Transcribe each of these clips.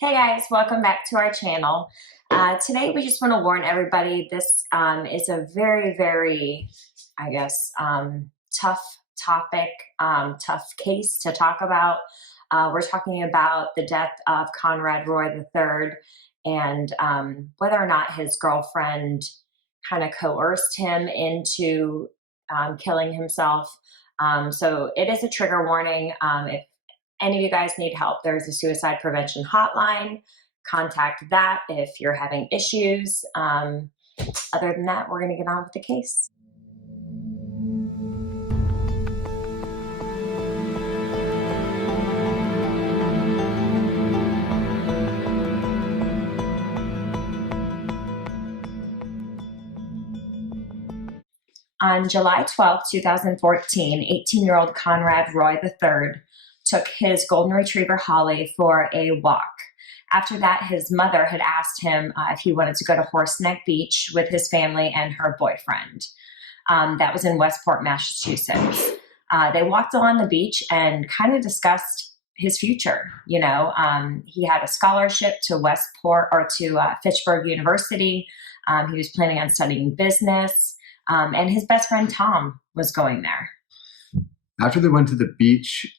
Hey guys, welcome back to our channel. Today we just want to warn everybody this is a very, I guess, tough topic, tough case to talk about. We're talking about the death of Conrad Roy III and whether or not his girlfriend kind of coerced him into killing himself. So it is a trigger warning. If any of you guys need help, there's a suicide prevention hotline. Contact that if you're having issues. Other than that, we're going to get on with the case. On July 12, 2014, 18-year-old Conrad Roy III took his golden retriever Holly for a walk. After that, his mother had asked him if he wanted to go to Horseneck Beach with his family and her boyfriend. That was in Westport, Massachusetts. They walked along the beach and kind of discussed his future. He had a scholarship to Westport or to Fitchburg University. He was planning on studying business. And his best friend Tom was going there. After they went to the beach,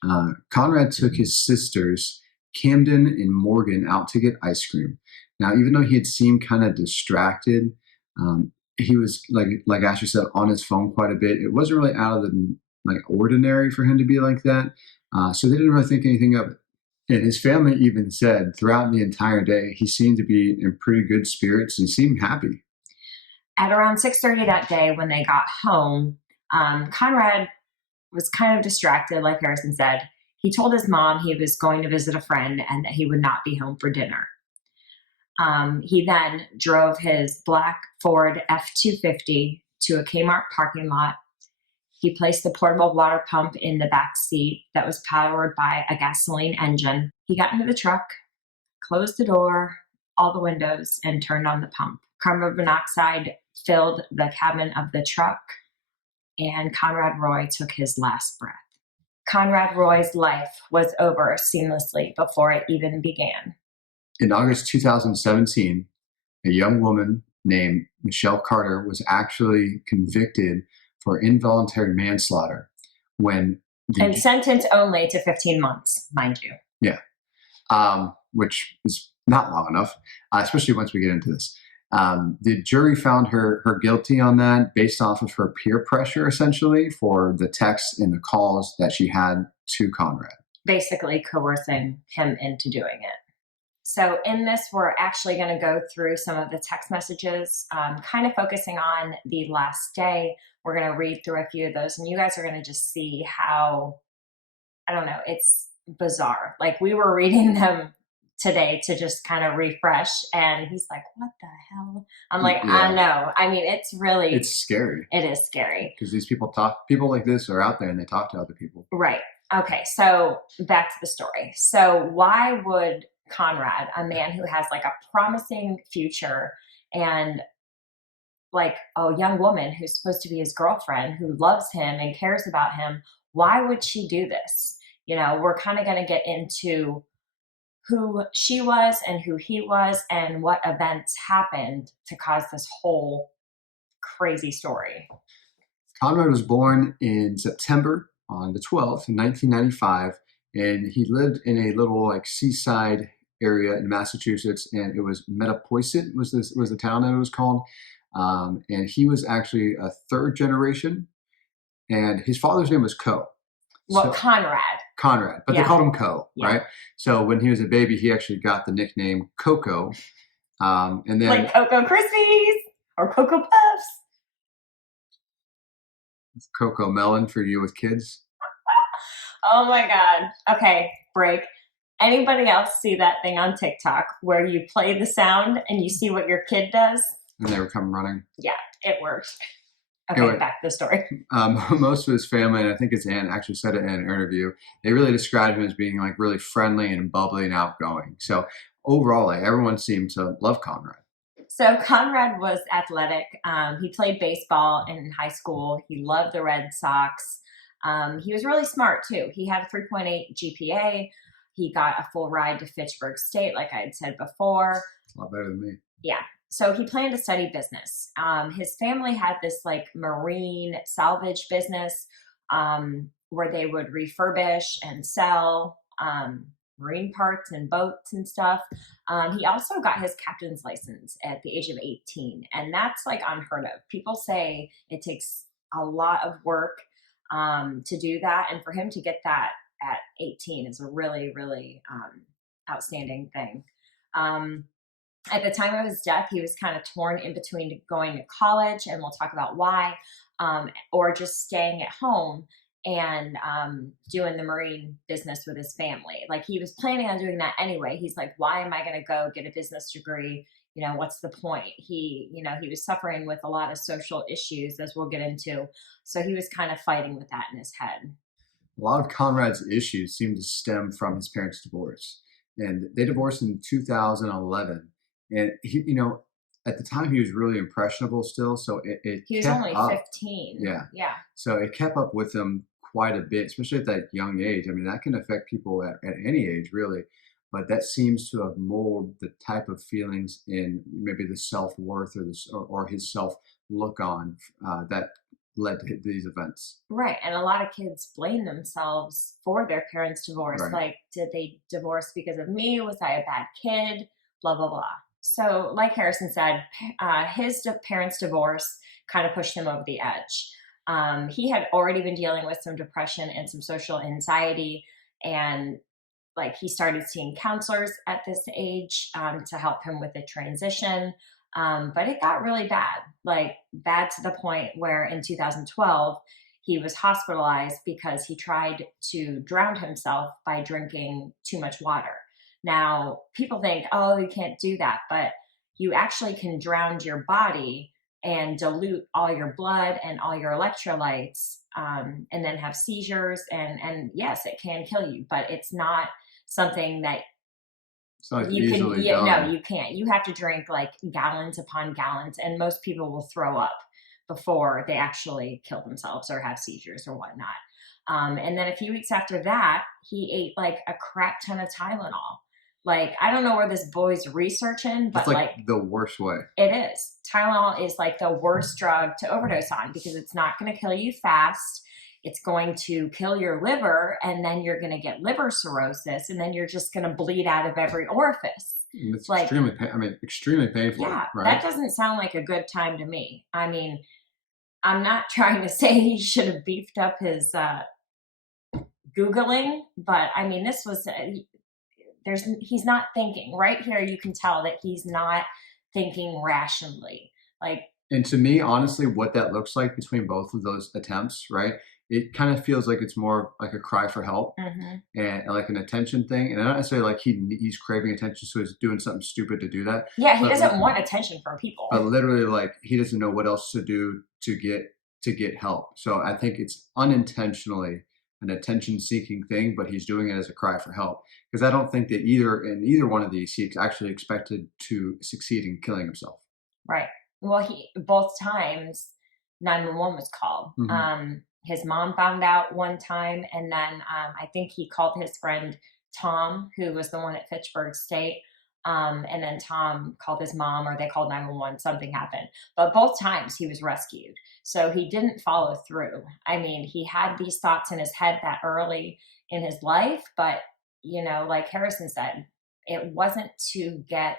Conrad took his sisters, Camden and Morgan, out to get ice cream. Now, even though he had seemed kind of distracted, he was, like Ashley said, on his phone quite a bit. It wasn't really out of the ordinary for him to be like that. So they didn't really think anything of it. And his family even said throughout the entire day, he seemed to be in pretty good spirits and he seemed happy. At around 6:30 that day when they got home, Conrad was kind of distracted, like Harrison said. He told his mom he was going to visit a friend and that he would not be home for dinner. He then drove his black Ford F-250 to a Kmart parking lot. He placed the portable water pump in the back seat that was powered by a gasoline engine. He got into the truck, closed the door, all the windows, and turned on the pump. Carbon monoxide filled the cabin of the truck, and Conrad Roy took his last breath. Conrad Roy's life was over seamlessly before it even began. In August 2017, a young woman named Michelle Carter was actually convicted for involuntary manslaughter and sentenced only to 15 months, mind you. Yeah, which is not long enough, especially once we get into this. The jury found her guilty on that based off of her peer pressure, essentially, for the texts and the calls that she had to Conrad. Basically coercing him into doing it. So in this, we're actually going to go through some of the text messages, kind of focusing on the last day. We're going to read through a few of those, and you guys are going to just see how, I don't know, it's bizarre. Like, we were reading them today to just kind of refresh, and he's like, what the hell? I'm like, yeah. I know. I mean, it's scary. It is scary. Because these people like this are out there and they talk to other people. Right. Okay. So back to the story. So why would Conrad, a man who has like a promising future and like a young woman who's supposed to be his girlfriend, who loves him and cares about him, why would she do this? We're kind of going to get into who she was and who he was and what events happened to cause this whole crazy story. Conrad was born in September on the 12th in 1995, and he lived in a little seaside area in Massachusetts, and it was Metapoiset was the town that it was called. And he was actually a third generation, and his father's name was Co. Conrad, but yeah. They called him Co, yeah. Right? So when he was a baby, he actually got the nickname Coco. And then like Cocoa Krispies or Cocoa Puffs. Cocoa Melon for you with kids. Oh my God. Okay, break. Anybody else see that thing on TikTok where you play the sound and you see what your kid does? And they would come running. Yeah, it works. Okay, anyway, back to the story. Most of his family, and I think his aunt actually said it in an interview, they really described him as being really friendly and bubbly and outgoing. So overall, everyone seemed to love Conrad. So Conrad was athletic. He played baseball in high school. He loved the Red Sox. He was really smart too. He had a 3.8 GPA. He got a full ride to Fitchburg State, like I had said before. It's a lot better than me. Yeah. So he planned to study business. His family had this like marine salvage business where they would refurbish and sell marine parts and boats and stuff. He also got his captain's license at the age of 18, and that's like unheard of. People say it takes a lot of work to do that, and for him to get that at 18 is a really, really outstanding thing. At the time of his death, he was kind of torn in between going to college, and we'll talk about why, or just staying at home and doing the marine business with his family. Like he was planning on doing that anyway. He's like, why am I going to go get a business degree? You know, what's the point? He was suffering with a lot of social issues, as we'll get into. So he was kind of fighting with that in his head. A lot of Conrad's issues seem to stem from his parents' divorce. And they divorced in 2011. And at the time he was really impressionable still. So he was kept only up. 15. Yeah. Yeah. So it kept up with him quite a bit, especially at that young age. I mean, that can affect people at any age, really. But that seems to have molded the type of feelings in maybe the self-worth or his self-look on that led to these events. Right. And a lot of kids blame themselves for their parents' divorce. Right. Like, did they divorce because of me? Was I a bad kid? Blah, blah, blah. So, like Harrison said, his parents' divorce kind of pushed him over the edge. He had already been dealing with some depression and some social anxiety. And like he started seeing counselors at this age to help him with the transition. But it got really bad, like bad to the point where in 2012, he was hospitalized because he tried to drown himself by drinking too much water. Now, people think, oh, you can't do that, but you actually can drown your body and dilute all your blood and all your electrolytes and then have seizures. And yes, it can kill you, but it's not something that you can, no, you can't. You have to drink like gallons upon gallons, and most people will throw up before they actually kill themselves or have seizures or whatnot. And then a few weeks after that, he ate like a crap ton of Tylenol. Like, I don't know where this boy's researching, but it's like the worst way. It is. Tylenol is like the worst drug to overdose on because it's not going to kill you fast. It's going to kill your liver, and then you're going to get liver cirrhosis, and then you're just going to bleed out of every orifice. It's like, extremely painful. Yeah, right? That doesn't sound like a good time to me. I mean, I'm not trying to say he should have beefed up his Googling, but I mean, this was, he's not thinking. Right here, you can tell that he's not thinking rationally. And to me, honestly, what that looks like between both of those attempts, right? It kind of feels like it's more like a cry for help and like an attention thing. And not necessarily like he's craving attention, so he's doing something stupid to do that. Yeah, he doesn't want attention from people. But literally, like, he doesn't know what else to do to get help. So I think it's unintentionally an attention-seeking thing, but he's doing it as a cry for help. Because I don't think that in either one of these, he actually expected to succeed in killing himself. Right. Well, both times 911 was called. His mom found out one time, and then I think he called his friend Tom, who was the one at Fitchburg State, and then Tom called his mom, or they called 911. Something happened, but both times he was rescued. So he didn't follow through. I mean, he had these thoughts in his head that early in his life, but like Harrison said, it wasn't to get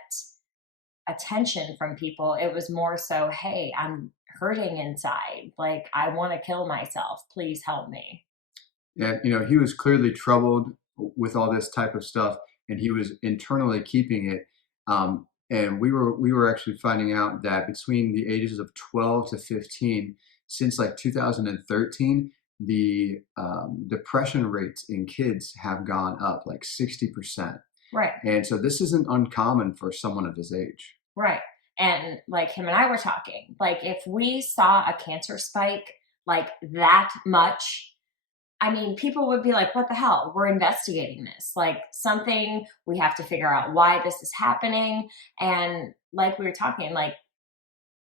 attention from people. It was more so, hey, I'm hurting inside. Like, I want to kill myself. Please help me. Yeah, he was clearly troubled with all this type of stuff, and he was internally keeping it. And we were actually finding out that between the ages of 12 to 15, since like 2013, the depression rates in kids have gone up like 60%. Right. And so this isn't uncommon for someone of his age. Right. And like him and I were talking, like if we saw a cancer spike like that much, I mean, people would be like, what the hell? We're investigating this. Like something, we have to figure out why this is happening. And like we were talking, like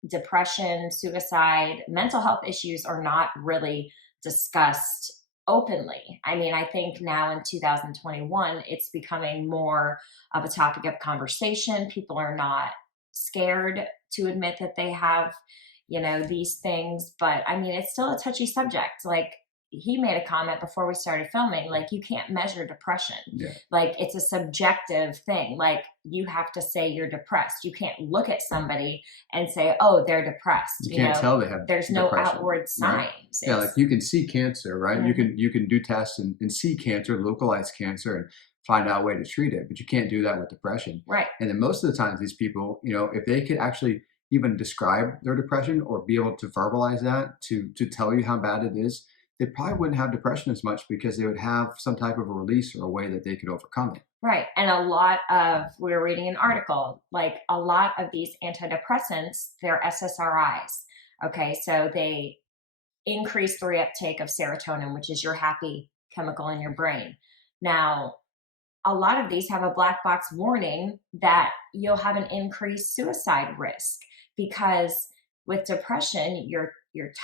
depression, suicide, mental health issues are not really discussed openly. I mean, I think now in 2021, it's becoming more of a topic of conversation. People are not scared to admit that they have, these things. But I mean, it's still a touchy subject. Like, he made a comment before we started filming, like, you can't measure depression. Yeah. Like, it's a subjective thing. Like, you have to say you're depressed. You can't look at somebody and say, oh, they're depressed. You can't tell they have there's depression, no outward right? signs. Yeah, like you can see cancer, right? Mhm. You can do tests and see cancer, localized cancer, and find out a way to treat it, but you can't do that with depression. Right. And then most of the times, these people, if they could actually even describe their depression or be able to verbalize that to tell you how bad it is, they probably wouldn't have depression as much because they would have some type of a release or a way that they could overcome it. Right. And we were reading an article, like a lot of these antidepressants, they're SSRIs. Okay. So they increase the reuptake of serotonin, which is your happy chemical in your brain. Now, a lot of these have a black box warning that you'll have an increased suicide risk, because with depression, you're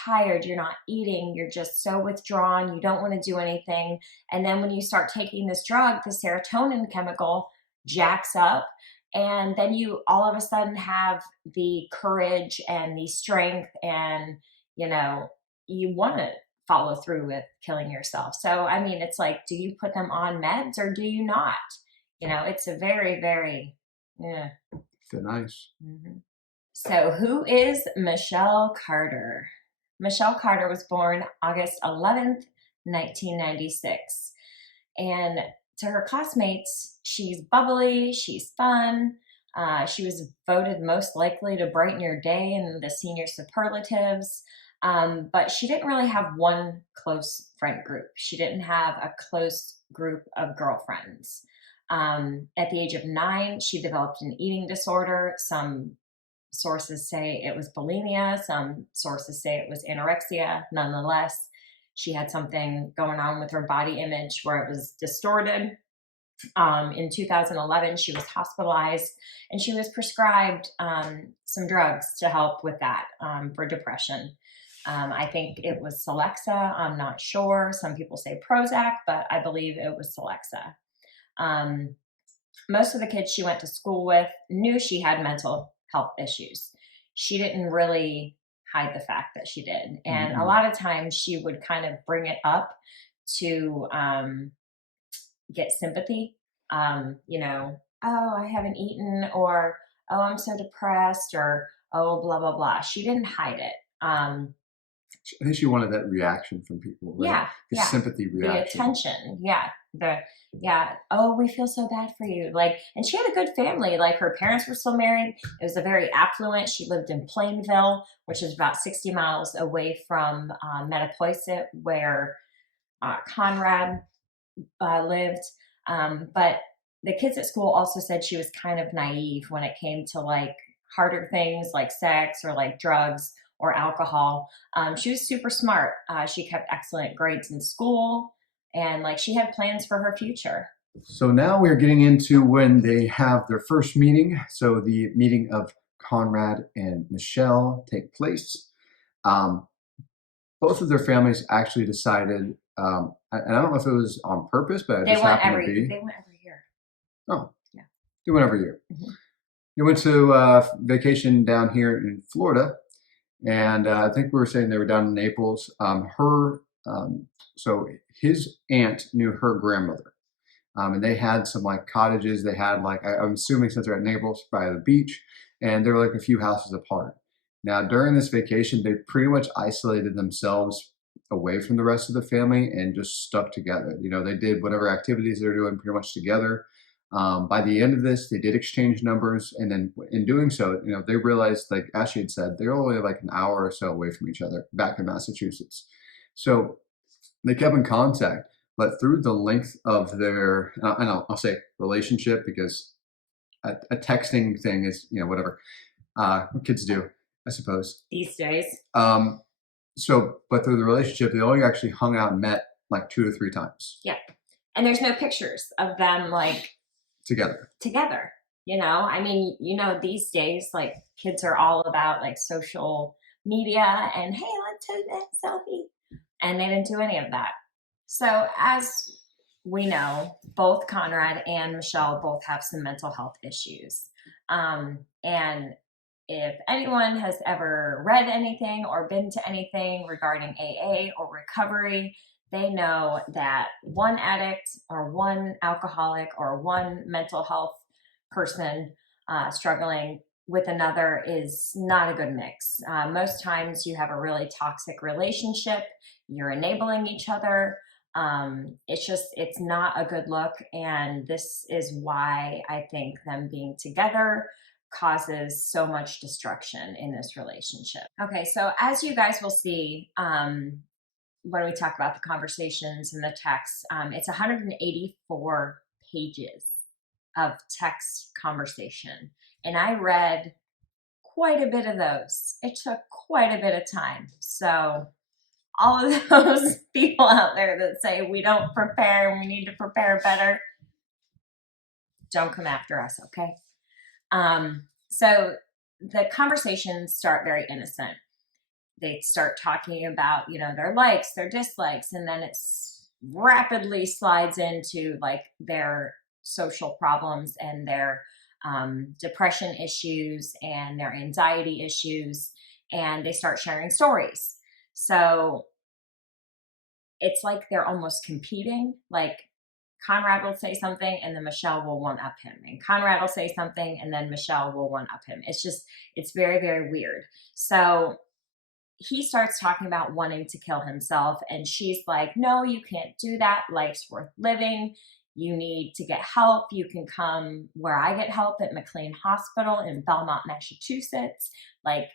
tired, you're not eating, you're just so withdrawn, you don't want to do anything. And then when you start taking this drug, the serotonin chemical jacks up, and then you all of a sudden have the courage and the strength, and you know you want to follow through with killing yourself. So I mean, it's like, do you put them on meds or do you not? It's a very, very, yeah. Thin ice. Mhm. So, who is Michelle Carter? Michelle Carter was born August 11th, 1996. And to her classmates, she's bubbly, she's fun. She was voted most likely to brighten your day in the senior superlatives. But she didn't really have one close friend group. She didn't have a close group of girlfriends. At the age of 9, she developed an eating disorder. Some sources say it was bulimia. Some sources say it was anorexia. Nonetheless, she had something going on with her body image where it was distorted. In 2011, she was hospitalized and she was prescribed some drugs to help with that, for depression. I think it was Celexa. I'm not sure. Some people say Prozac, but I believe it was Celexa. Most of the kids she went to school with knew she had mental health issues. She didn't really hide the fact that she did. And a lot of times she would kind of bring it up to get sympathy. Oh, I haven't eaten, or oh, I'm so depressed, or oh, blah, blah, blah. She didn't hide it. I think she wanted that reaction from people, right? Yeah, The yeah. sympathy The reaction. attention. Yeah. Oh, we feel so bad for you. Like, and she had a good family. Like, her parents were still married. It was a very affluent. She lived in Plainville, which is about 60 miles away from Metapoiset, where Conrad lived. But the kids at school also said she was kind of naive when it came to like harder things like sex or like drugs or alcohol. She was super smart. She kept excellent grades in school, and like she had plans for her future. So now we're getting into when they have their first meeting. So the meeting of Conrad and Michelle take place. Both of their families actually decided, and I don't know if it was on purpose, but it just happened to be. They went every year. Oh, yeah, they went every year. Mm-hmm. They went to vacation down here in Florida, and I think we were saying they were down in Naples. So his aunt knew her grandmother, and they had some like cottages. They had like, I'm assuming since they're at Naples by the beach, and they were like a few houses apart. Now, during this vacation, they pretty much isolated themselves away from the rest of the family and just stuck together. They did whatever activities they were doing pretty much together. By the end of this, they did exchange numbers, and then in doing so, they realized, like Ashley had said, they're only like an hour or so away from each other back in Massachusetts. So they kept in contact, but through the length of their, and I'll say relationship, because a texting thing is, whatever what kids do, I suppose. These days. But through the relationship, they only actually hung out and met like 2 to 3 times. Yeah. And there's no pictures of them like together. I mean, these days, like kids are all about like social media and hey, let's take that selfie. And they didn't do any of that. So, as we know, both Conrad and Michelle both have some mental health issues. And if anyone has ever read anything or been to anything regarding AA or recovery, they know that one addict or one alcoholic or one mental health person struggling with another is not a good mix. Most times you have a really toxic relationship, you're enabling each other. It's not a good look. And this is why I think them being together causes so much destruction in this relationship. Okay, so as you guys will see, when we talk about the conversations and the texts, it's 184 pages of text conversation. And I read quite a bit of those. It took quite a bit of time. So all of those people out there that say we don't prepare and we need to prepare better, don't come after us, okay? So the conversations start very innocent. They start talking about, their likes, their dislikes, and then it's rapidly slides into like their social problems and their depression issues and their anxiety issues, and they start sharing stories. So it's like they're almost competing. Like Conrad will say something and then Michelle will one up him. And Conrad will say something and then Michelle will one up him. It's very, very weird. So he starts talking about wanting to kill himself. And she's like, no, you can't do that. Life's worth living. You need to get help. You can come where I get help at McLean Hospital in Belmont, Massachusetts. Like,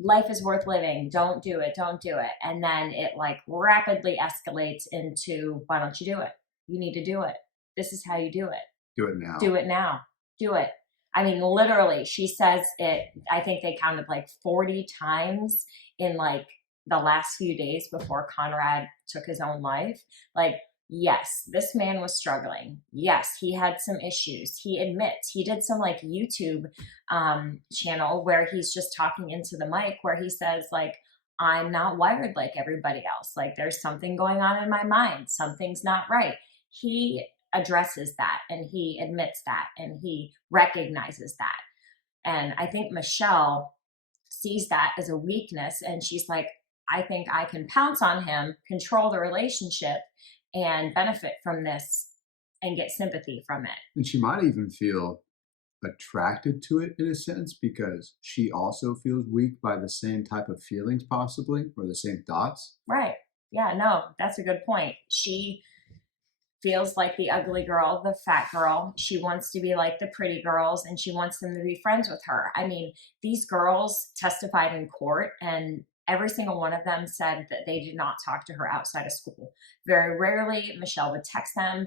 life is worth living. Don't do it. Don't do it. And then it like rapidly escalates into, why don't you do it? You need to do it. This is how you do it. Do it now. Do it now. Do it. I mean, literally, she says it, I think they counted like 40 times in like the last few days before Conrad took his own life. Like, yes, this man was struggling. Yes, he had some issues. He admits he did some like YouTube channel where he's just talking into the mic where he says like, I'm not wired like everybody else. Like there's something going on in my mind. Something's not right. He addresses that and he admits that and he recognizes that. And I think Michelle sees that as a weakness and she's like, I think I can pounce on him, control the relationship, and benefit from this and get sympathy from it. And she might even feel attracted to it in a sense because she also feels weak by the same type of feelings possibly or the same thoughts. Right. Yeah, no, that's a good point. She feels like the ugly girl, the fat girl. She wants to be like the pretty girls and she wants them to be friends with her. I mean, these girls testified in court and every single one of them said that they did not talk to her outside of school. Very rarely, Michelle would text them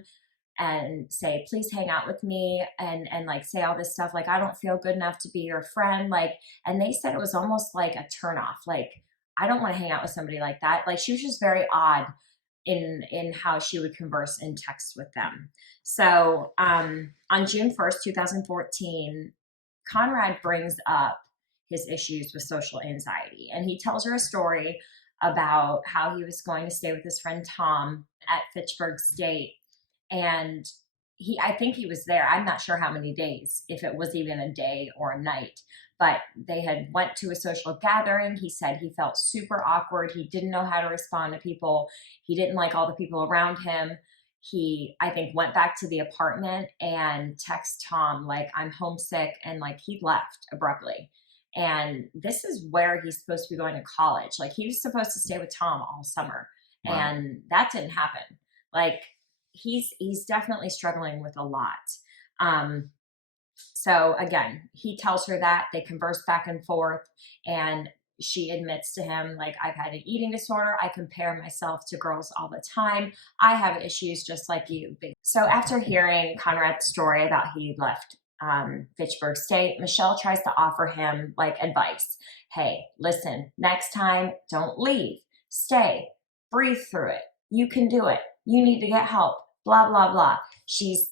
and say, please hang out with me and like say all this stuff. Like, I don't feel good enough to be your friend. Like, and they said it was almost like a turnoff. Like, I don't want to hang out with somebody like that. Like, she was just very odd in how she would converse in text with them. So on June 1st, 2014, Conrad brings up his issues with social anxiety. And he tells her a story about how he was going to stay with his friend Tom at Fitchburg State. And I think he was there. I'm not sure how many days, if it was even a day or a night, but they had went to a social gathering. He said he felt super awkward. He didn't know how to respond to people. He didn't like all the people around him. He, I think, went back to the apartment and texted Tom, like, I'm homesick. And like, he left abruptly. And this is where he's supposed to be going to college. Like, he was supposed to stay with Tom all summer. Wow. And that didn't happen. Like, he's definitely struggling with a lot. So again, he tells her that. They converse back and forth, and she admits to him, like, I've had an eating disorder. I compare myself to girls all the time. I have issues just like you. So after hearing Conrad's story about he left Fitchburg State, Michelle tries to offer him like advice. Hey, listen, next time, don't leave. Stay. Breathe through it. You can do it. You need to get help. Blah, blah, blah. She's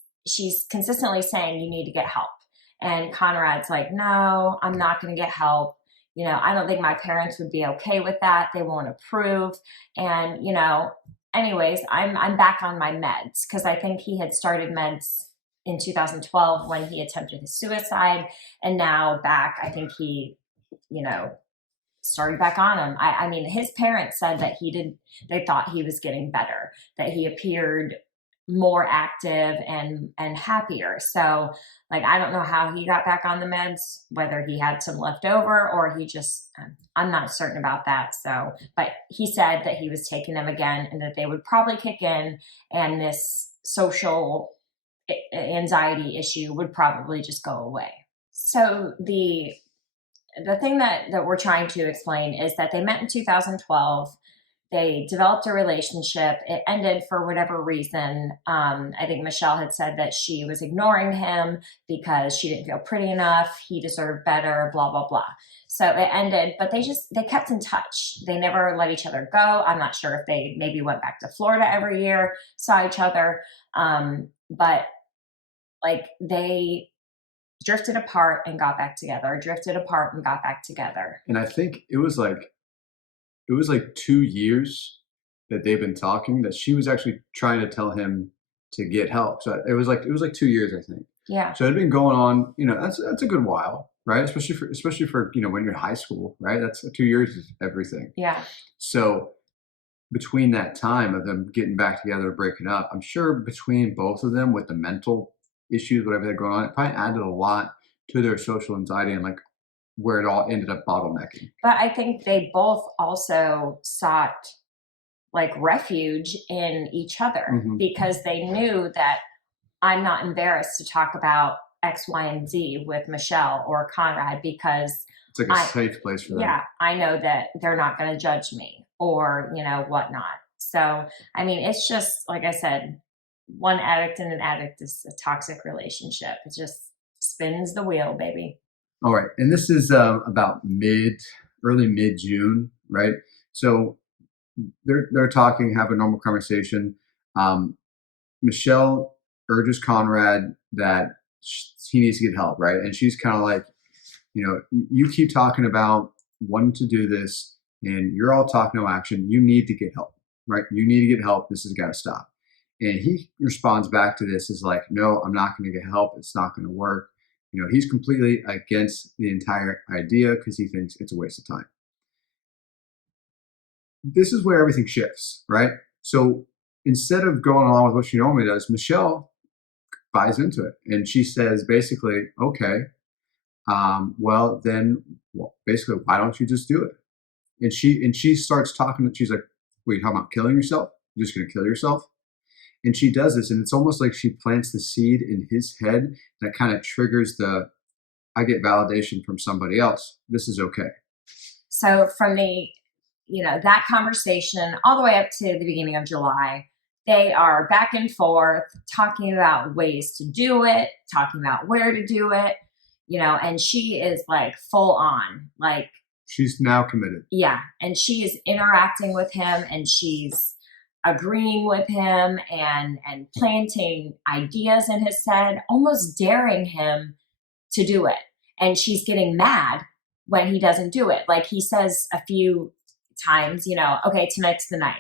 consistently saying you need to get help. And Conrad's like, no, I'm not going to get help. I don't think my parents would be okay with that. They won't approve. And, anyways, I'm back on my meds because I think he had started meds in 2012 when he attempted his suicide, and now back, I think he, you know, started back on him. I mean, his parents said that they thought he was getting better, that he appeared more active and happier. So, like, I don't know how he got back on the meds, whether he had some left over or he just, I'm not certain about that. So, but he said that he was taking them again and that they would probably kick in, and this social anxiety issue would probably just go away. So the thing that we're trying to explain is that they met in 2012. They developed a relationship. It ended for whatever reason. I think Michelle had said that she was ignoring him because she didn't feel pretty enough. He deserved better, blah, blah, blah. So it ended, but they kept in touch. They never let each other go. I'm not sure if they maybe went back to Florida every year, saw each other. But like they drifted apart and got back together, drifted apart and got back together. And I think it was like 2 years that they've been talking, that she was actually trying to tell him to get help. So it was like 2 years, I think. Yeah. So it had been going on, that's a good while, right? Especially for when you're in high school, right? That's 2 years is everything. Yeah. So between that time of them getting back together, breaking up, I'm sure between both of them with the mental issues, whatever they're going on, it probably added a lot to their social anxiety and like where it all ended up bottlenecking. But I think they both also sought like refuge in each other because they knew that I'm not embarrassed to talk about X, Y, and Z with Michelle or Conrad because it's like a safe place for them. Yeah, I know that they're not going to judge me or, whatnot. So, I mean, it's just, like I said, one addict and an addict is a toxic relationship. It just spins the wheel, baby. All right. And this is about early mid-June, right? So they're talking, have a normal conversation. Michelle urges Conrad that he needs to get help, right? And she's kind of like, you keep talking about wanting to do this and you're all talk, no action. You need to get help, right? You need to get help. This has got to stop. And he responds back to this is like, no, I'm not going to get help. It's not going to work. He's completely against the entire idea because he thinks it's a waste of time. This is where everything shifts, right? So instead of going along with what she normally does, Michelle buys into it. And she says, basically, okay, well, then basically, why don't you just do it? And she starts talking, she's like, wait, how about killing yourself? You're just going to kill yourself? And she does this, and it's almost like she plants the seed in his head that kind of triggers I get validation from somebody else. This is okay. So from that conversation all the way up to the beginning of July, they are back and forth talking about ways to do it, talking about where to do it, and she is like full on, like she's now committed. Yeah. And she is interacting with him and she's agreeing with him and planting ideas in his head, almost daring him to do it. And she's getting mad when he doesn't do it. Like he says a few times, okay, tonight's the night.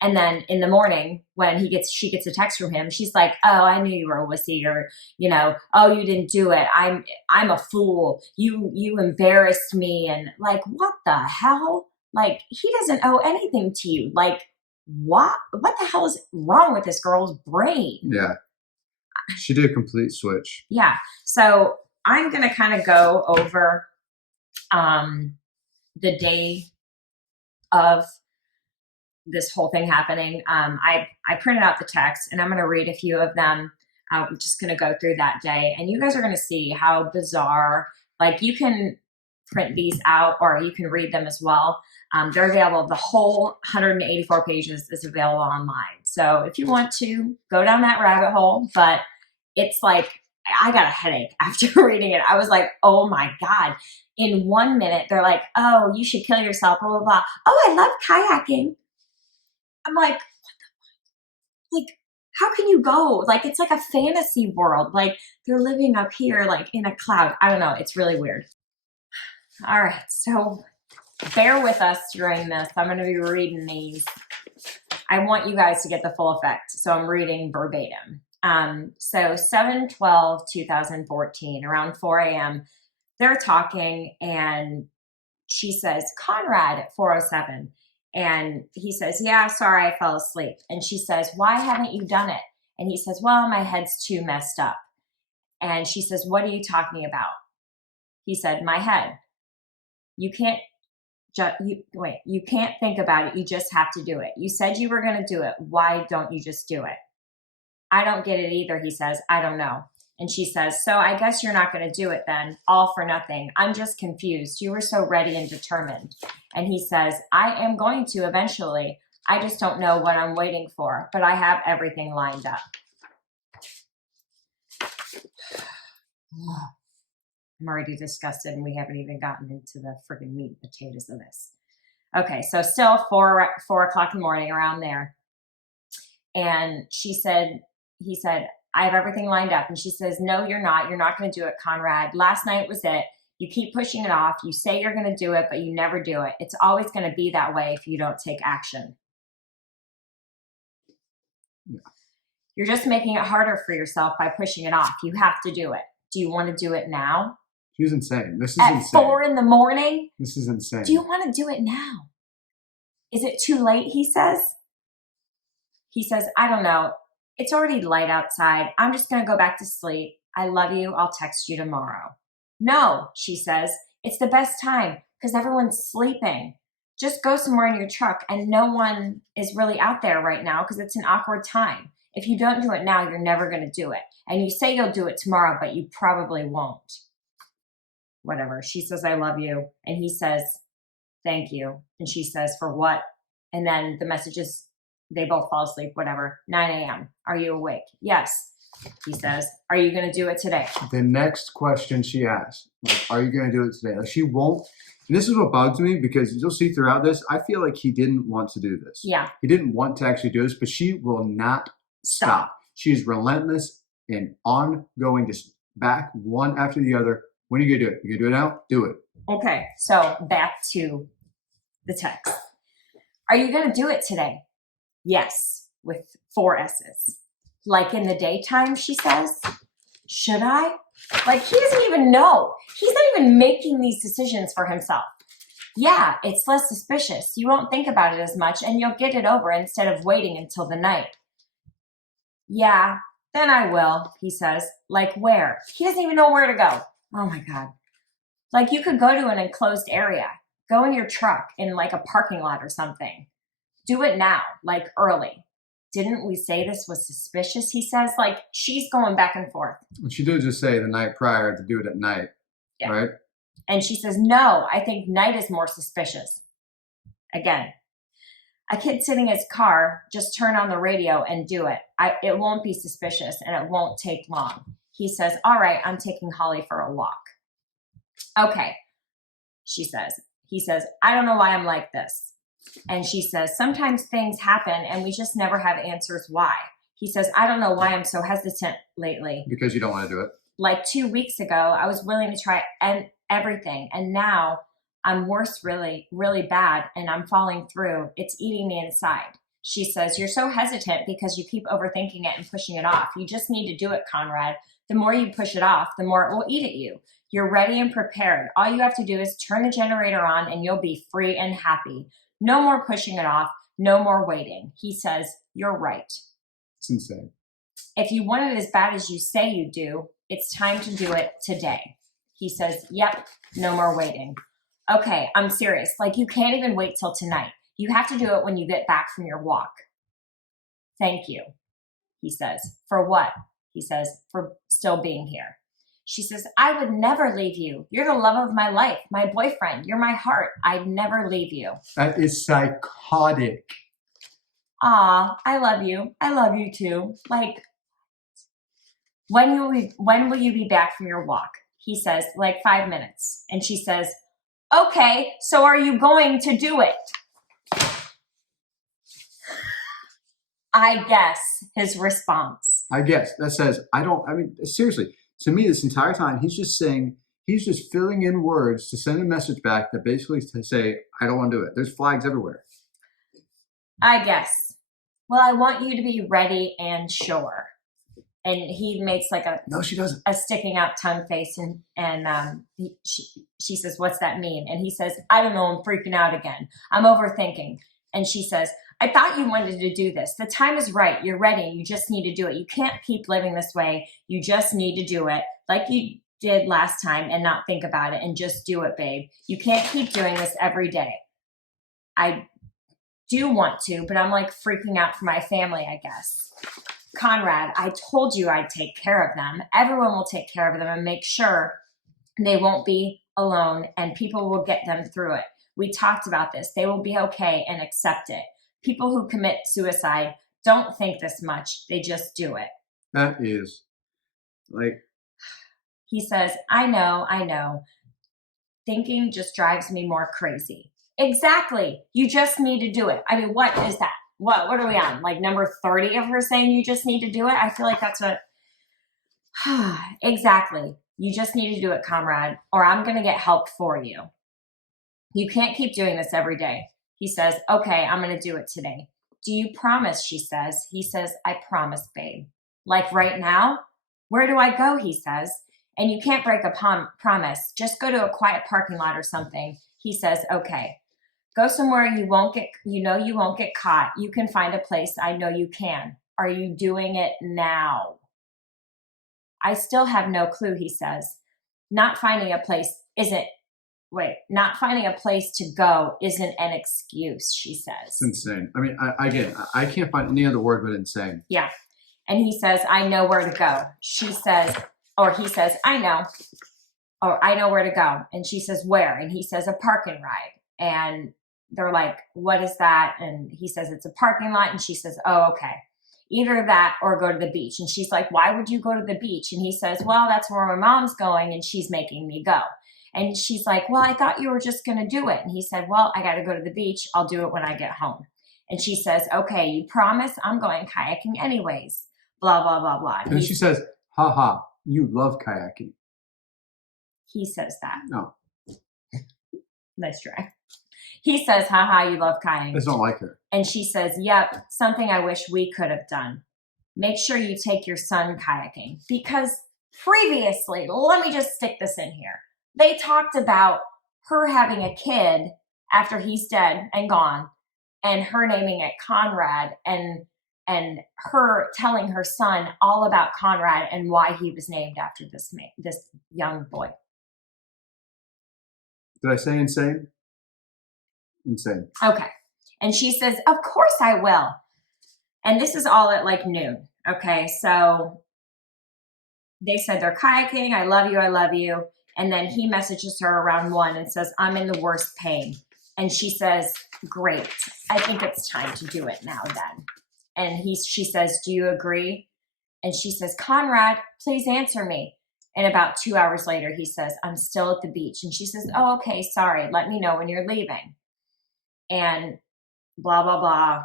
And then in the morning when she gets a text from him, she's like, oh, I knew you were a wussy, or, oh, you didn't do it. I'm a fool. You embarrassed me. And like, what the hell? Like, he doesn't owe anything to you. Like, what the hell is wrong with this girl's brain? Yeah. She did a complete switch. Yeah. So I'm going to kind of go over the day of this whole thing happening. I printed out the text and I'm going to read a few of them. I'm just going to go through that day and you guys are going to see how bizarre, like you can print these out or you can read them as well. They're available. The whole 184 pages is available online. So if you want to go down that rabbit hole, but it's like, I got a headache after reading it. I was like, oh my God. In 1 minute, they're like, oh, you should kill yourself, blah, blah, blah. Oh, I love kayaking. I'm like, what the, like, how can you go? Like, it's like a fantasy world. Like, they're living up here, like in a cloud. I don't know. It's really weird. All right. So bear with us during this. I'm going to be reading these. I want you guys to get the full effect. So I'm reading verbatim. So 7/12/2014, around 4 a.m., they're talking and she says, Conrad at 4:07. And he says, yeah, sorry, I fell asleep. And she says, why haven't you done it? And he says, well, my head's too messed up. And she says, what are you talking about? He said, my head. You can't you can't think about it. You just have to do it. You said you were going to do it. Why don't you just do it? I don't get it either, he says. I don't know. And she says, so I guess you're not going to do it then, all for nothing. I'm just confused. You were so ready and determined. And he says, I am going to eventually. I just don't know what I'm waiting for, but I have everything lined up. I'm already disgusted and we haven't even gotten into the friggin' meat and potatoes of this. Okay, so still 4 o'clock in the morning, around there. And he said, I have everything lined up. And she says, no, you're not. You're not going to do it, Conrad. Last night was it. You keep pushing it off. You say you're going to do it, but you never do it. It's always going to be that way if you don't take action. Yeah. You're just making it harder for yourself by pushing it off. You have to do it. Do you want to do it now? She's insane. This is At insane. 4 in the morning? This is insane. Do you want to do it now? Is it too late, he says? He says, I don't know. It's already light outside. I'm just going to go back to sleep. I love you. I'll text you tomorrow. No, she says. It's the best time because everyone's sleeping. Just go somewhere in your truck and no one is really out there right now because it's an awkward time. If you don't do it now, you're never going to do it. And you say you'll do it tomorrow, but you probably won't. Whatever. She says, I love you. And he says, thank you. And she says, for what? And then the message is, they both fall asleep, whatever. 9 a.m. Are you awake? Yes. He says, are you going to do it today? The next question she asks, like, are you going to do it today? Like, she won't. And this is what bugs me because you'll see throughout this, I feel like he didn't want to do this. Yeah. He didn't want to actually do this, but she will not stop. She's relentless and ongoing, just back one after the other. When are you going to do it? You going to do it now? Do it. Okay. So back to the text. Are you going to do it today? Yes, with 4 S's. Like in the daytime, she says. Should I? Like, he doesn't even know. He's not even making these decisions for himself. Yeah, it's less suspicious. You won't think about it as much and you'll get it over instead of waiting until the night. Yeah, then I will, he says. Like where? He doesn't even know where to go. Oh my God. Like you could go to an enclosed area. Go in your truck in like a parking lot or something. Do it now, like early. Didn't we say this was suspicious? He says, like she's going back and forth. She did just say the night prior to do it at night, yeah. Right? And she says, no, I think night is more suspicious. Again, a kid sitting in his car, just turn on the radio and do it. It won't be suspicious and it won't take long. He says, all right, I'm taking Holly for a walk. Okay, she says. He says, I don't know why I'm like this. And she says, sometimes things happen and we just never have answers why. He says, I don't know why I'm so hesitant lately. Because you don't want to do it. Like 2 weeks ago, I was willing to try everything. And now I'm worse, really, really bad. And I'm falling through. It's eating me inside. She says, you're so hesitant because you keep overthinking it and pushing it off. You just need to do it, Conrad. The more you push it off, the more it will eat at you. You're ready and prepared. All you have to do is turn the generator on and you'll be free and happy. No more pushing it off. No more waiting. He says, you're right. It's insane. If you want it as bad as you say you do, it's time to do it today. He says, yep, no more waiting. Okay, I'm serious. Like you can't even wait till tonight. You have to do it when you get back from your walk. Thank you, he says. For what? He says, for still being here. She says, I would never leave you. You're the love of my life, my boyfriend. You're my heart. I'd never leave you. That is psychotic. Aw, I love you. I love you too. Like, when will you be back from your walk? He says, like 5 minutes. And she says, okay, so are you going to do it? I guess his response. I guess that says, seriously, to me, this entire time, he's just filling in words to send a message back that basically to say, I don't want to do it. There's flags everywhere. I guess. well, I want you to be ready and sure. And he makes like No, she doesn't. a sticking out tongue face, and she says, what's that mean? And he says, I don't know, I'm freaking out again. I'm overthinking. And she says, I thought you wanted to do this. The time is right. You're ready. You just need to do it. You can't keep living this way. You just need to do it like you did last time and not think about it and just do it, babe. You can't keep doing this every day. I do want to, but I'm like freaking out for my family, I guess. Conrad, I told you I'd take care of them. Everyone will take care of them and make sure they won't be alone and people will get them through it. We talked about this. They will be okay and accept it. People who commit suicide don't think this much. They just do it. That is like, he says, I know. Thinking just drives me more crazy. Exactly. You just need to do it. I mean, what is that? What are we on? Like number 30 of her saying you just need to do it? I feel like that's what, exactly. You just need to do it, Conrad, or I'm going to get help for you. You can't keep doing this every day. He says, okay, I'm going to do it today. Do you promise? She says. He says, I promise, babe. Like right now? Where do I go? He says. And you can't break a promise. Just go to a quiet parking lot or something. He says, okay. Go somewhere you won't get caught. You can find a place. I know you can. Are you doing it now? I still have no clue, he says. Not finding a place to go isn't an excuse, she says. It's insane. I mean, I can't find any other word but insane. Yeah. And he says, I know where to go. She says, or he says, I know. Or I know where to go. And she says, where? And he says, a parking ride. And they're like, what is that? And he says, it's a parking lot. And she says, oh, okay. Either that or go to the beach. And she's like, why would you go to the beach? And he says, well, that's where my mom's going and she's making me go. And she's like, well, I thought you were just going to do it. And he said, well, I got to go to the beach. I'll do it when I get home. And she says, okay, you promise? I'm going kayaking anyways. Blah, blah, blah, blah. And she says, ha ha, you love kayaking. He says that. No. Nice try. He says, haha, you love kayaking. I just don't like her. And she says, yep, something I wish we could have done. Make sure you take your son kayaking. Because previously, let me just stick this in here. They talked about her having a kid after he's dead and gone, and her naming it Conrad, and her telling her son all about Conrad and why he was named after this young boy. Did I say insane? Insane. Okay. And she says, of course I will. And this is all at like noon. Okay. So they said they're kayaking. I love you. I love you. And then he messages her around 1 and says, I'm in the worst pain. And she says, great. I think it's time to do it now then. And she says, do you agree? And she says, Conrad, please answer me. And about 2 hours later, he says, I'm still at the beach. And she says, oh, okay, sorry. Let me know when you're leaving. And blah, blah, blah.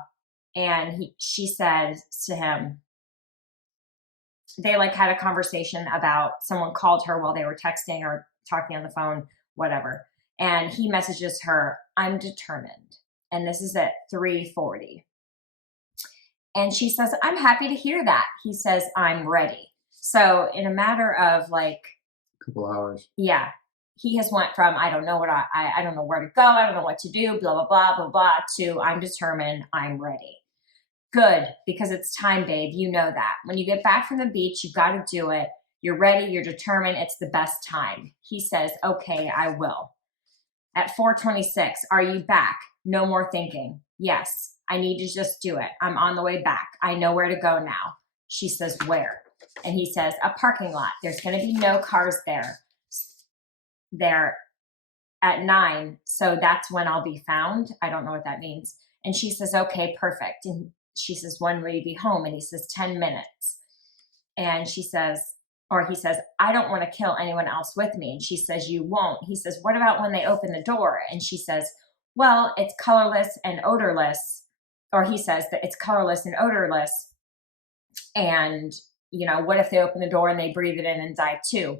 And she said to him, they like had a conversation about someone called her while they were texting or talking on the phone, whatever. And he messages her, I'm determined. And this is at 3:40. And she says, I'm happy to hear that. He says, I'm ready. So in a matter of like a couple hours. Yeah. He has went from, I don't know what I don't know where to go. I don't know what to do, blah, blah, blah, blah, blah, to I'm determined. I'm ready. Good. Because it's time, babe. You know that. When you get back from the beach, you've got to do it. You're ready. You're determined. It's the best time. He says, okay, I will. At 4:26, are you back? No more thinking. Yes, I need to just do it. I'm on the way back. I know where to go now. She says, where? And he says, a parking lot. There's going to be no cars there. There at 9. So that's when I'll be found. I don't know what that means. And she says, okay, perfect. And she says, when will you be home? And he says, 10 minutes. And she says, or he says, I don't want to kill anyone else with me. And she says, you won't. He says, what about when they open the door? And she says, well, it's colorless and odorless. Or he says that it's colorless and odorless. And, you know, what if they open the door and they breathe it in and die too?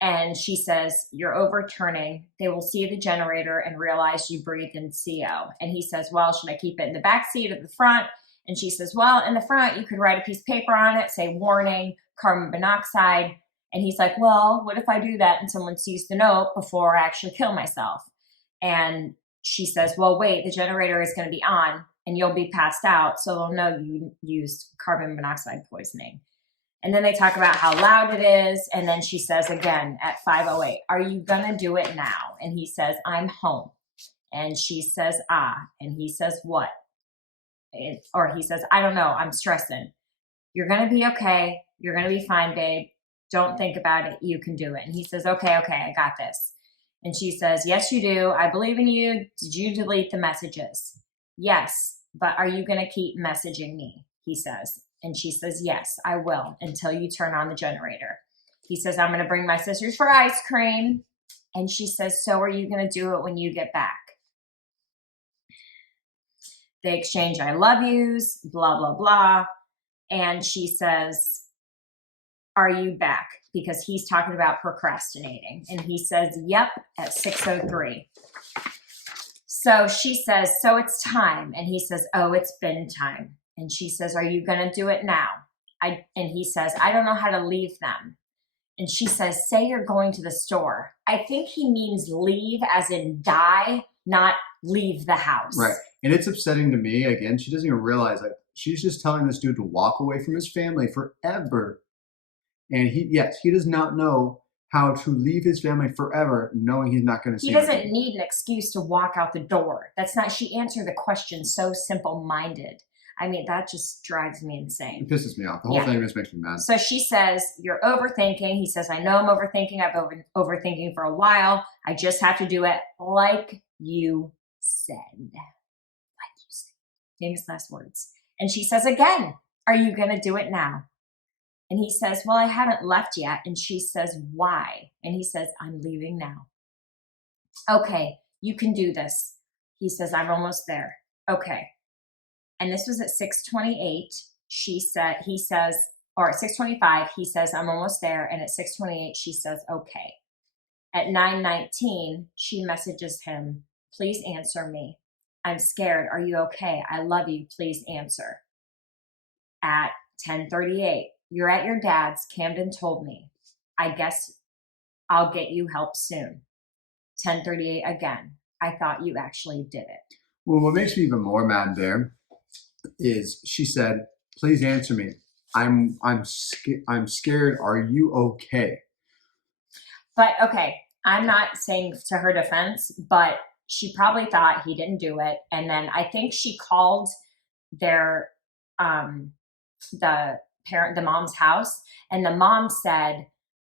And she says, you're overturning. They will see the generator and realize you breathed in CO. And he says, well, should I keep it in the back seat or the front? And she says, well, in the front, you could write a piece of paper on it, say warning, carbon monoxide. And he's like, well, what if I do that and someone sees the note before I actually kill myself? And she says, well, wait, the generator is going to be on and you'll be passed out, so they'll know you used carbon monoxide poisoning. And then they talk about how loud it is. And then she says again at 5:08, are you going to do it now? And he says, I'm home. And she says, ah. And he says, what? Or he says, I don't know. I'm stressing. You're going to be okay. You're going to be fine, babe. Don't think about it. You can do it. And he says, okay, I got this. And she says, yes, you do. I believe in you. Did you delete the messages? Yes. But are you going to keep messaging me? He says. And she says, yes, I will until you turn on the generator. He says, I'm going to bring my sisters for ice cream. And she says, so are you going to do it when you get back? They exchange I love yous, blah, blah, blah. And she says, are you back? Because he's talking about procrastinating. And he says, yep, at 6:03. So she says, so it's time. And he says, oh, it's been time. And she says, are you going to do it now? And he says, I don't know how to leave them. And she says, say you're going to the store. I think he means leave as in die, not leave the house. Right. And it's upsetting to me. Again, she doesn't even realize that she's just telling this dude to walk away from his family forever. And he does not know how to leave his family forever, knowing he's not going to see He them. doesn't need an excuse to walk out the door. She answered the question so simple-minded. I mean, that just drives me insane. It pisses me off. The whole thing just makes me mad. So she says, you're overthinking. He says, I know I'm overthinking. I've been overthinking for a while. I just have to do it like you said. Like you said. Famous last words. And she says again, are you going to do it now? And he says, well, I haven't left yet. And she says, why? And he says, I'm leaving now. Okay, you can do this. He says, I'm almost there. Okay. And this was at 6:28. He says, or at 6:25, he says, I'm almost there. And at 6:28, she says, okay. At 9:19, she messages him, please answer me. I'm scared. Are you okay? I love you. Please answer. At 10:38, you're at your dad's. Camden told me. I guess I'll get you help soon. 10:38 again. I thought you actually did it. Well, what makes me even more mad there is she said, please answer me. I'm scared. Are you okay? But okay, I'm not saying to her defense, but she probably thought he didn't do it. And then I think she called the mom's house, and the mom said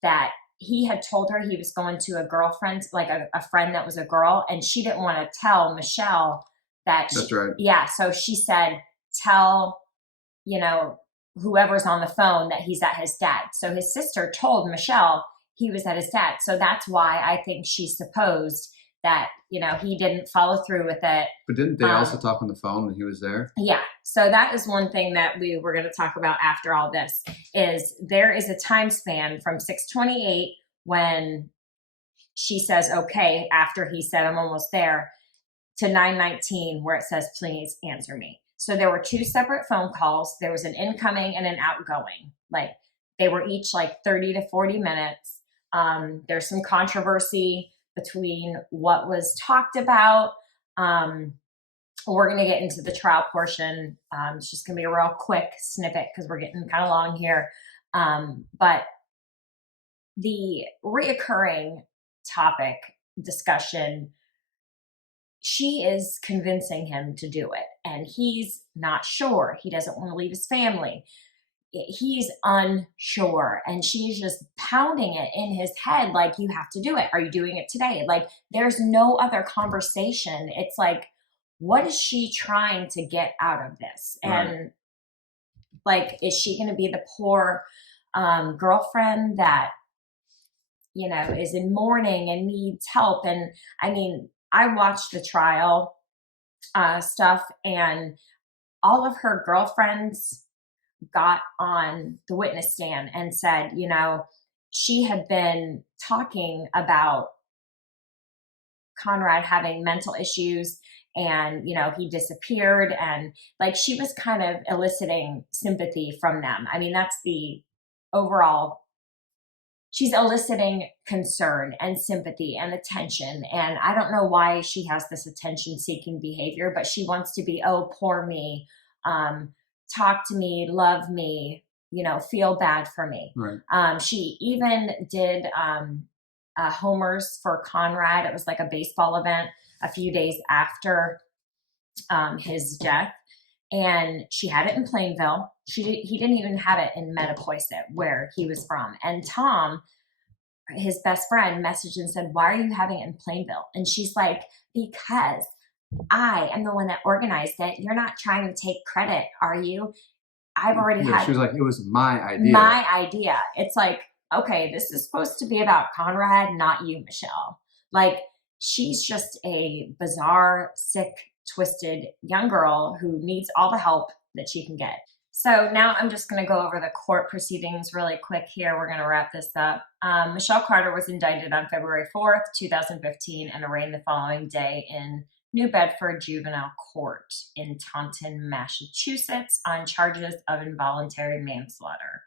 that he had told her he was going to a girlfriend, like a friend that was a girl, and she didn't want to tell Michelle that. That's right. Yeah, so she said, tell, whoever's on the phone that he's at his dad. So his sister told Michelle he was at his dad. So that's why I think she supposed that, he didn't follow through with it. But didn't they also talk on the phone when he was there? Yeah. So that is one thing that we were going to talk about after all this is there is a time span from 6:28 when she says, okay, after he said, I'm almost there, to 9:19 where it says, please answer me. So there were two separate phone calls. There was an incoming and an outgoing. Like they were each like 30 to 40 minutes. There's some controversy between what was talked about. We're going to get into the trial portion. It's just going to be a real quick snippet because we're getting kind of long here. But the reoccurring topic discussion, she is convincing him to do it, and he's not sure. He doesn't want to leave his family. He's unsure, and she's just pounding it in his head like, you have to do it. Are you doing it today? Like, there's no other conversation. It's like, what is she trying to get out of this? Right. And like, is she going to be the poor girlfriend that, is in mourning and needs help? And I mean, I watched the trial stuff, and all of her girlfriends got on the witness stand and said, she had been talking about Conrad having mental issues and, he disappeared, and like she was kind of eliciting sympathy from them. I mean, that's the overall, she's eliciting concern and sympathy and attention. And I don't know why she has this attention seeking behavior, but she wants to be, oh, poor me, talk to me, love me, feel bad for me. Right. She even did homers for Conrad. It was like a baseball event a few days after his death. And she had it in Plainville. He didn't even have it in Metapoiset, where he was from. And Tom, his best friend, messaged and said, "Why are you having it in Plainville?" And she's like, "Because I am the one that organized it. You're not trying to take credit, are you? I've already had." She was like, "It was my idea." My idea. It's like, okay, this is supposed to be about Conrad, not you, Michelle. Like, she's just a bizarre, sick, twisted young girl who needs all the help that she can get. So now I'm just going to go over the court proceedings really quick here. We're going to wrap this up. Michelle Carter was indicted on February 4th, 2015, and arraigned the following day in New Bedford Juvenile Court in Taunton, Massachusetts, on charges of involuntary manslaughter.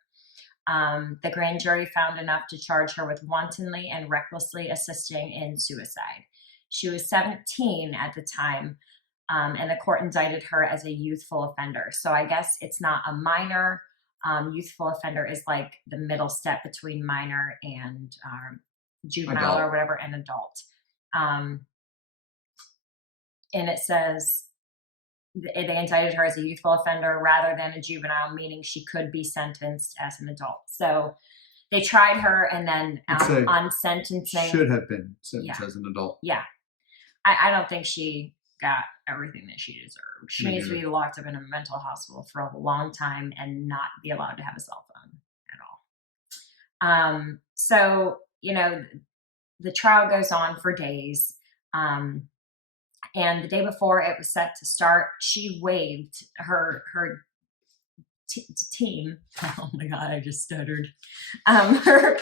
The grand jury found enough to charge her with wantonly and recklessly assisting in suicide. She was 17 at the time, and the court indicted her as a youthful offender. So I guess it's not a minor. Youthful offender is like the middle step between minor and juvenile adult, or whatever, and adult. And it says they indicted her as a youthful offender rather than a juvenile, meaning she could be sentenced as an adult. So they tried her, and then on sentencing, should have been sentenced as an adult. Yeah. I don't think she got everything that she deserved. She needs to be locked up in a mental hospital for a long time and not be allowed to have a cell phone at all. So, the trial goes on for days. And the day before it was set to start, she waived her team. Oh my God, I just stuttered. Her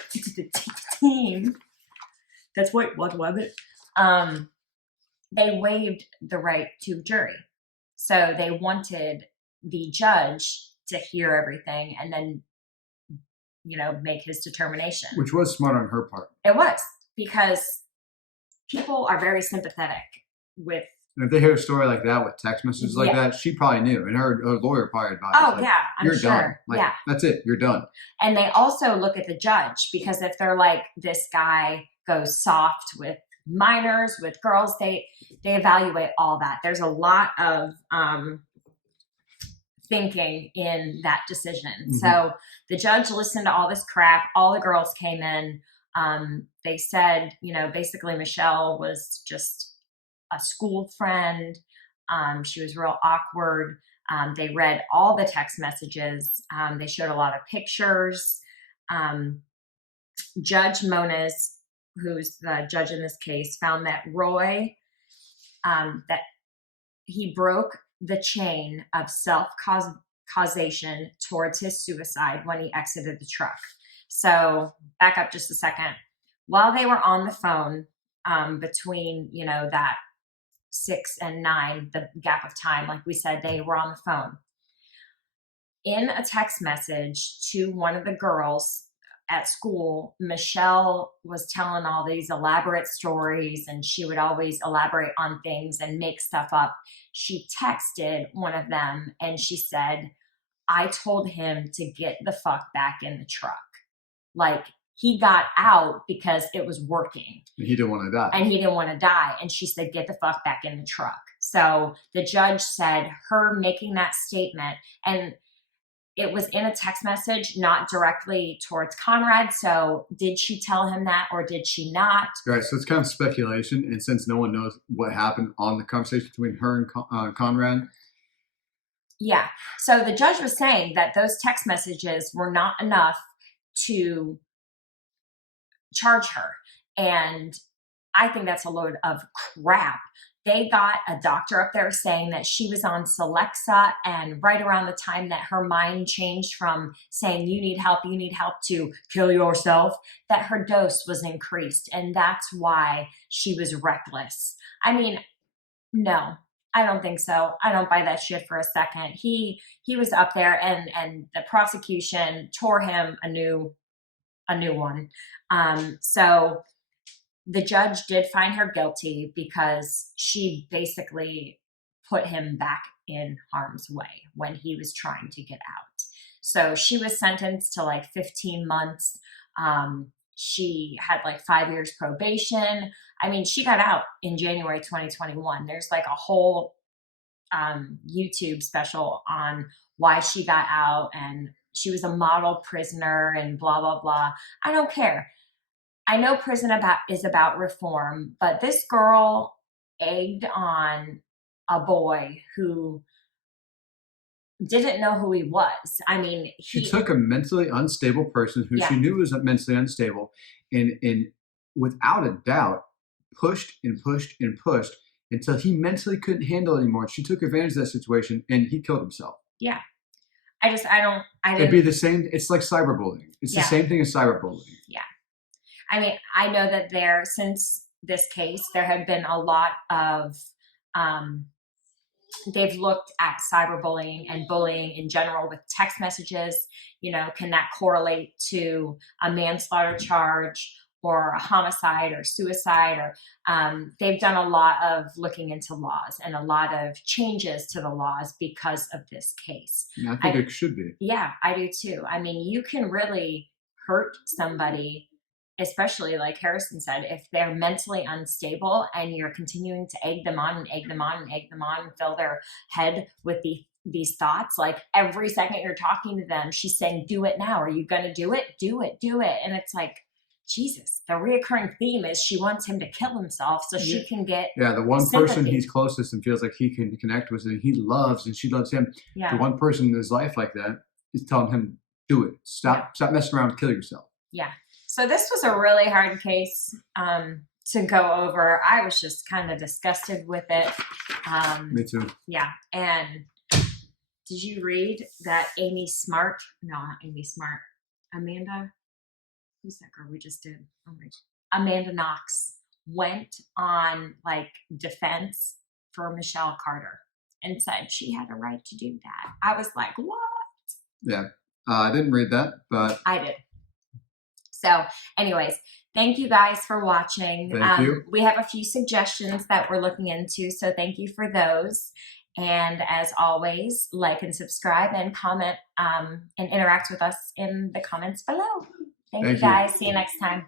team. That's what was it? They waived the right to jury. So they wanted the judge to hear everything and then, make his determination. Which was smart on her part. It was, because people are very sympathetic with. And if they hear a story like that with text messages like that, she probably knew. And her lawyer probably advised. Oh, yeah, I'm sure. Done. Like, that's it. You're done. And they also look at the judge, because if they're like, this guy goes soft with minors, with girls, they evaluate all that. There's a lot of thinking in that decision. Mm-hmm. So the judge listened to all this crap. All the girls came in. They said, basically Michelle was just a school friend. She was real awkward. They read all the text messages. They showed a lot of pictures. Judge Moniz, who's the judge in this case, found that Roy, that he broke the chain of self-causation towards his suicide when he exited the truck. So back up just a second. While they were on the phone, between, that 6 and 9, the gap of time, like we said, they were on the phone. In a text message to one of the girls at school, Michelle was telling all these elaborate stories, and she would always elaborate on things and make stuff up. She texted one of them and she said, "I told him to get the fuck back in the truck." Like, he got out because it was working. And he didn't want to die. And she said, "Get the fuck back in the truck." So the judge said her making that statement, and it was in a text message, not directly towards Conrad. So did she tell him that, or did she not? Right. So it's kind of speculation. And since no one knows what happened on the conversation between her and Conrad. Yeah. So the judge was saying that those text messages were not enough to charge her. And I think that's a load of crap. They got a doctor up there saying that she was on Celexa, and right around the time that her mind changed from saying you need help to kill yourself, that her dose was increased, and that's why she was reckless. I mean, no, I don't think so. I don't buy that shit for a second. He was up there, and the prosecution tore him a new one. So the judge did find her guilty because she basically put him back in harm's way when he was trying to get out. So she was sentenced to like 15 months. She had like 5 years probation. I mean, she got out in January 2021. There's like a whole YouTube special on why she got out, and she was a model prisoner and blah, blah, blah. I don't care. I know prison is about reform, but this girl egged on a boy who didn't know who he was. I mean, she took a mentally unstable person who she knew was mentally unstable, and without a doubt pushed and pushed and pushed until he mentally couldn't handle it anymore. She took advantage of that situation, and he killed himself. Yeah. I didn't. It'd be the same. It's like cyberbullying. It's the same thing as cyberbullying. Yeah. I mean, I know that since this case, there have been a lot of, they've looked at cyberbullying and bullying in general with text messages. You know, can that correlate to a manslaughter charge or a homicide or suicide? Or they've done a lot of looking into laws and a lot of changes to the laws because of this case. Yeah, I think it should be. Yeah, I do too. I mean, you can really hurt somebody, especially like Harrison said, if they're mentally unstable and you're continuing to egg them on and egg them on and egg them on and fill their head with these thoughts. Like every second you're talking to them, she's saying, do it now. Are you going to do it? Do it, do it. And it's like, Jesus, the reoccurring theme is she wants him to kill himself so she can get the one person he's closest and feels like he can connect with and he loves and she loves him. Yeah. The one person in his life like that is telling him, do it. Stop messing around, kill yourself. Yeah. So this was a really hard case to go over. I was just kind of disgusted with it. Me too. Yeah. And did you read that Amanda, who's that girl we just did? Oh my, Amanda Knox went on like defense for Michelle Carter and said she had a right to do that. I was like, what? Yeah. I didn't read that, but I did. So anyways, thank you guys for watching. Thank you. We have a few suggestions that we're looking into, so thank you for those. And as always, like and subscribe and comment and interact with us in the comments below. Thank you guys. See you next time.